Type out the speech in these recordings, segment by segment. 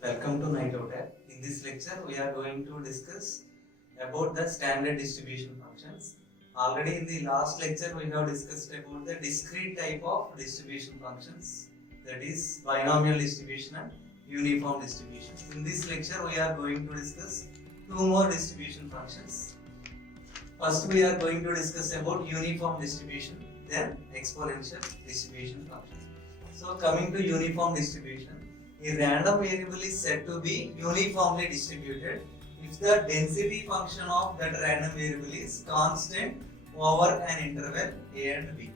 Welcome to Night Out App. In this lecture, we are going to discuss about the standard distribution functions. Already in the last lecture, we have discussed about the discrete type of distribution functions, that is binomial distribution and uniform distribution. In this lecture, we are going to discuss two more distribution functions. First, we are going to discuss about uniform distribution, then exponential distribution functions. So, coming to uniform distribution, a random variable is said to be uniformly distributed if the density function of that random variable is constant over an interval a and b.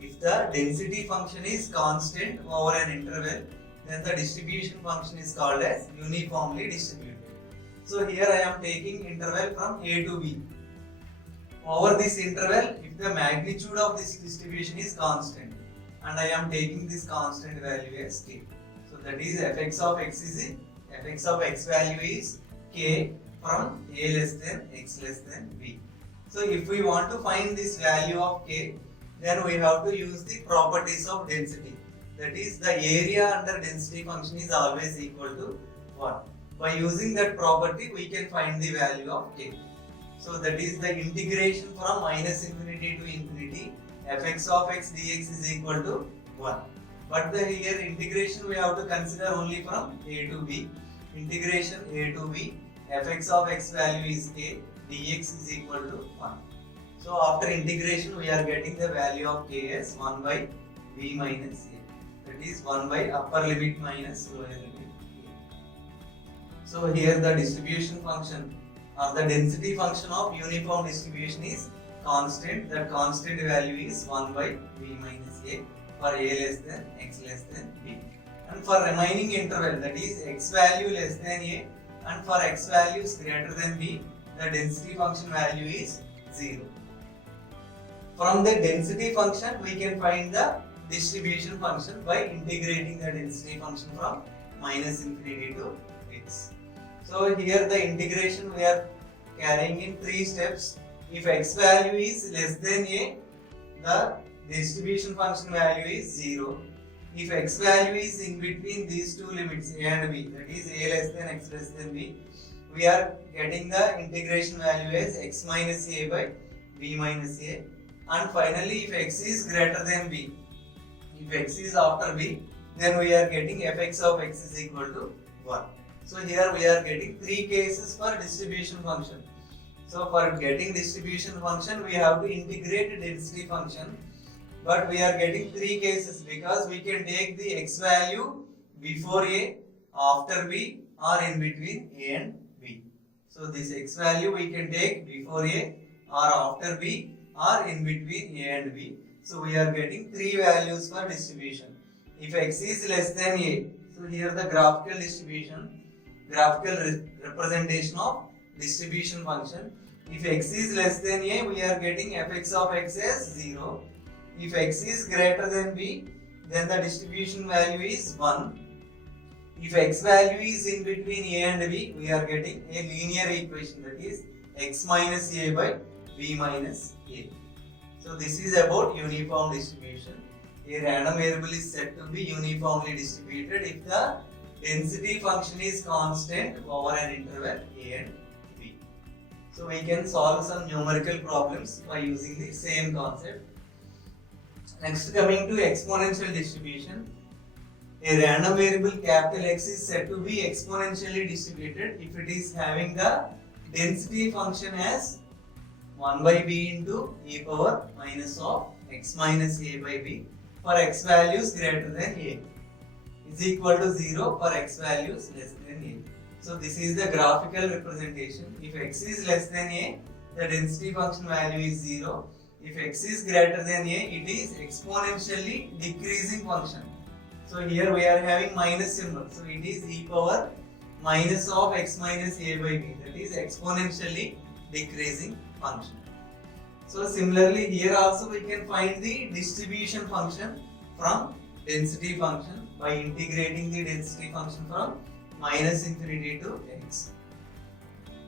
If the density function is constant over an interval, then the distribution function is called as uniformly distributed. So here I am taking interval from a to b. Over this interval, if the magnitude of this distribution is constant, and I am taking this constant value as k. So that is fx of x is fx of x value is k from a less than x less than b. So if we want to find this value of k, then we have to use the properties of density. That is, the area under density function is always equal to 1. By using that property, we can find the value of k. So that is the integration from minus infinity to infinity, fx of x dx is equal to 1. But here integration we have to consider only from a to b. Integration a to b, fx of x value is k, dx is equal to 1. So after integration we are getting the value of k as 1 by b minus a. That is 1 by upper limit minus lower limit a. So here the distribution function or the density function of uniform distribution is constant. That constant value is 1 by b minus a for a less than x less than b. And for remaining interval, that is x value less than a and for x values greater than b, the density function value is 0. From the density function, we can find the distribution function by integrating the density function from minus infinity to x. So here the integration we are carrying in 3 steps. If x value is less than a, the distribution function value is 0. If x value is in between these two limits a and b, that is a less than x less than b, we are getting the integration value as x minus a by b minus a. And finally, if x is greater than b, if x is after b, then we are getting fx of x is equal to 1. So here we are getting 3 cases for distribution function. So for getting distribution function, we have to integrate density function. But we are getting 3 cases because we can take the x value before a, after b, or in between a and b. So this x value we can take before a, or after b, or in between a and b. So we are getting 3 values for distribution. If x is less than a, so here the graphical representation of distribution function. If x is less than a, we are getting fx of x as 0. If x is greater than b, then the distribution value is 1. If x value is in between a and b, we are getting a linear equation, that is x minus a by b minus a. So this is about uniform distribution. A random variable is said to be uniformly distributed if the density function is constant over an interval a and b. So we can solve some numerical problems by using the same concept. Next, coming to exponential distribution. A random variable capital X is said to be exponentially distributed if it is having the density function as 1 by b into e power minus of x minus a by b for x values greater than a is equal to 0 for x values less than a. So this is the graphical representation. If x is less than a, the density function value is 0. If x is greater than a, it is exponentially decreasing function. So here we are having minus symbol. So it is e power minus of x minus a by b. That is exponentially decreasing function. So similarly here also we can find the distribution function from density function by integrating the density function from minus infinity to x.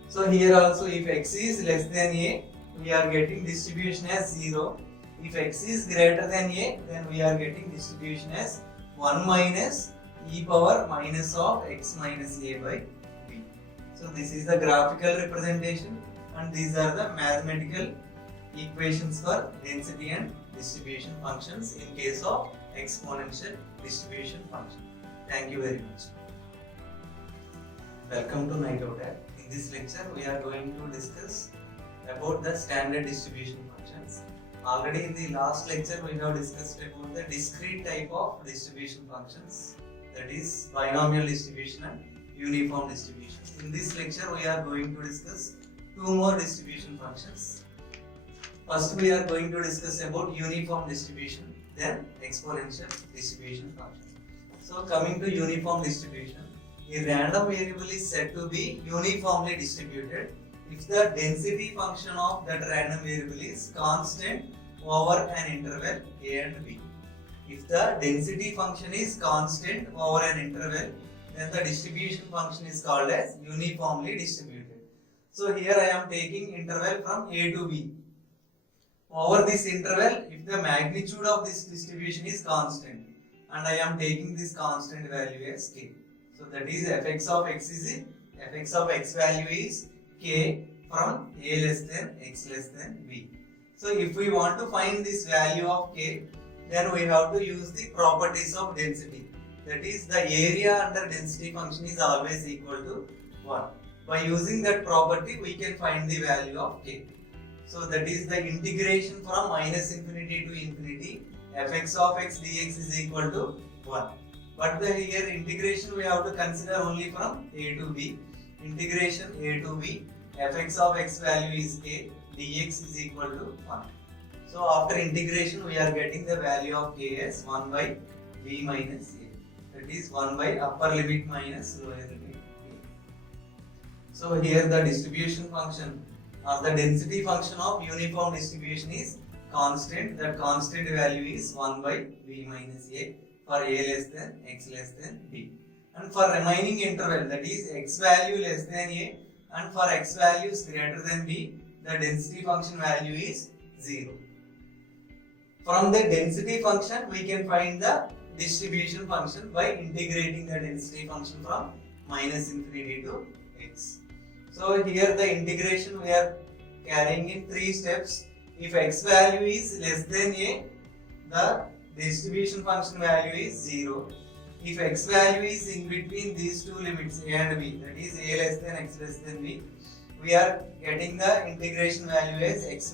So here also if x is less than a, we are getting distribution as 0. If x is greater than a, then we are getting distribution as 1 minus e power minus of x minus a by b. So this is the graphical representation, and these are the mathematical equations for density and distribution functions in case of exponential distribution function. Thank you very much. Welcome to NightOutApp. In this lecture, we are going to discuss about the standard distribution functions. Already in the last lecture, we have discussed about the discrete type of distribution functions, that is binomial distribution and uniform distribution. In this lecture, we are going to discuss two more distribution functions. First, we are going to discuss about uniform distribution, then exponential distribution function. So, coming to uniform distribution, a random variable is said to be uniformly distributed if the density function of that random variable is constant over an interval a and b. If the density function is constant over an interval, then the distribution function is called as uniformly distributed. So here I am taking interval from a to b. Over this interval, if the magnitude of this distribution is constant, and I am taking this constant value as k. So that is fx of x value is k from a less than x less than b. So if we want to find this value of k, then we have to use the properties of density. That is, the area under density function is always equal to 1. By using that property, we can find the value of k. So that is the integration from minus infinity to infinity, fx of x dx is equal to 1. But here integration we have to consider only from a to b. Integration a to b, fx of x value is k, dx is equal to 1. So after integration we are getting the value of k as 1 by b minus a. That is 1 by upper limit minus lower limit a. So here the distribution function or the density function of uniform distribution is constant. That constant value is 1 by b minus a for a less than x less than b. And for remaining interval, that is x value less than a and for x values greater than b, the density function value is 0. From the density function, we can find the distribution function by integrating the density function from minus infinity to x. So here the integration we are carrying in 3 steps. If x value is less than a, the distribution function value is 0. If x value is in between these two limits a and b, that is a less than x less than b, we are getting the integration value as x